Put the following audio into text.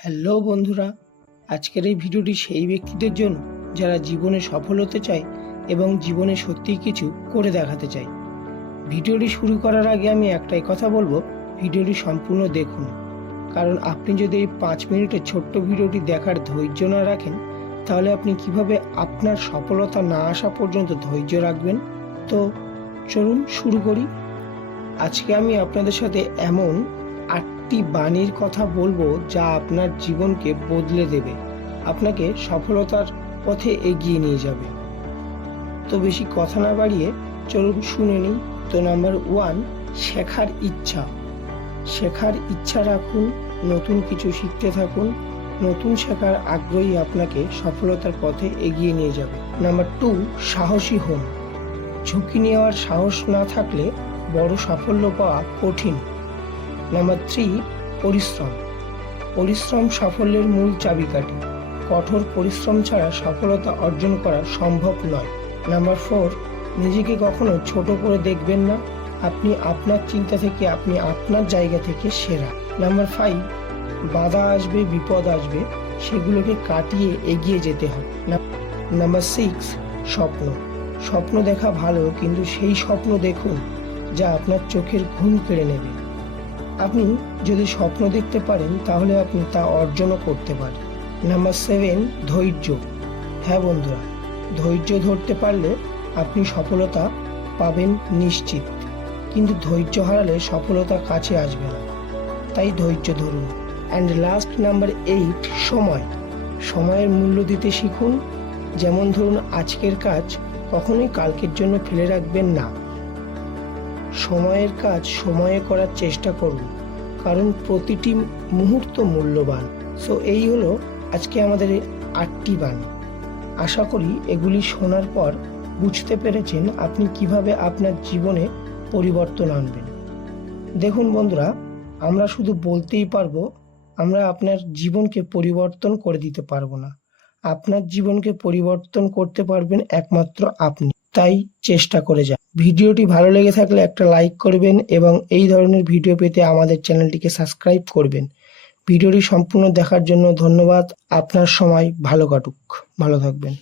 Hello বন্ধুরা, আজকের এই ভিডিওটি সেই ব্যক্তিদের জন্য যারা জীবনে সফল হতে চায় এবং জীবনে সত্যিই কিছু করে দেখাতে চায়। ভিডিওটি শুরু করার আগে আমি একটাই কথা বলবো, ভিডিওটি সম্পূর্ণ দেখুন, কারণ আপনি যদি এই 5 মিনিটের ছোট্ট ভিডিওটি দেখার ধৈর্য না রাখেন তাহলে আপনি কিভাবে আপনার সফলতা না আসা পর্যন্ত ধৈর্য রাখবেন। তো চলুন শুরু করি। আজকে আমি আপনাদের সাথে এমন 8টি বাণীর কথা বলবো যা আপনার জীবনকে বদলে দেবে, আপনাকে সফলতার পথে এগিয়ে নিয়ে যাবে। তো বেশি কথা না বাড়িয়ে চলুন শুনে নিই। তো নাম্বার 1, শেখার ইচ্ছা। শেখার ইচ্ছা রাখুন, নতুন কিছু শিখতে থাকুন। নতুন শেখার আগ্রহী আপনাকে সফলতার পথে এগিয়ে নিয়ে যাবে। নাম্বার 2, সাহসী হন। ঝুঁকি নেওয়ার সাহস না থাকলে বড় সাফল্য পাওয়া কঠিন। নাম্বার 3, পরিশ্রম। পরিশ্রম সাফল্যের মূল চাবিকাঠি। কঠোর পরিশ্রম ছাড়া সফলতা অর্জন করা সম্ভব নয়। নাম্বার 4, নিজেকে কখনো ছোট করে দেখবেন না। আপনি আপনার চিন্তা থেকে, আপনি আপনার জায়গা থেকে সেরা। নাম্বার 5, বাধা আসবে, বিপদ আসবে, সেগুলোকে কাটিয়ে এগিয়ে যেতে হবে। নাম্বার 6, স্বপ্ন। স্বপ্ন দেখা ভালো, কিন্তু সেই স্বপ্ন দেখুন যা আপনার চোখের ঘুম কেড়ে নেবে। আপনি যদি স্বপ্ন দেখতে পারেন তাহলে আপনি তা অর্জনও করতে পারেন। নাম্বার 7, ধৈর্য। হ্যাঁ বন্ধুরা, ধৈর্য ধরতে পারলে আপনি সফলতা পাবেন নিশ্চিত, কিন্তু ধৈর্য হারালে সফলতা কাছে আসবে না, তাই ধৈর্য ধরুন। অ্যান্ড লাস্ট নাম্বার 8, সময়। সময়ের মূল্য দিতে শিখুন। যেমন ধরুন, আজকের কাজ কখনোই কালকের জন্য ফেলে রাখবেন না। সময়ের কাজ সময়ে করার চেষ্টা করুন, কারণ প্রতিটি মুহূর্ত মূল্যবান। সো এই হলো আজকে আমাদের 8টি বাণী। আশা করি এগুলি শোনার পর বুঝতে পেরেছেন আপনি কিভাবে আপনার জীবনে পরিবর্তন আনবেন। দেখুন বন্ধুরা, আমরা শুধু বলতেই পারবো, আমরা আপনার জীবনকে পরিবর্তন করে দিতে পারবো না। আপনার জীবনকে পরিবর্তন করতে পারবেন একমাত্র আপনি, তাই চেষ্টা করে যান। ভিডিওটি ভালো লেগে থাকলে একটা লাইক করবেন এবং এই ধরনের ভিডিও পেতে আমাদের চ্যানেলটিকে সাবস্ক্রাইব করবেন। ভিডিওটি সম্পূর্ণ দেখার জন্য ধন্যবাদ। আপনার সময় ভালো কাটুক, ভালো থাকবেন।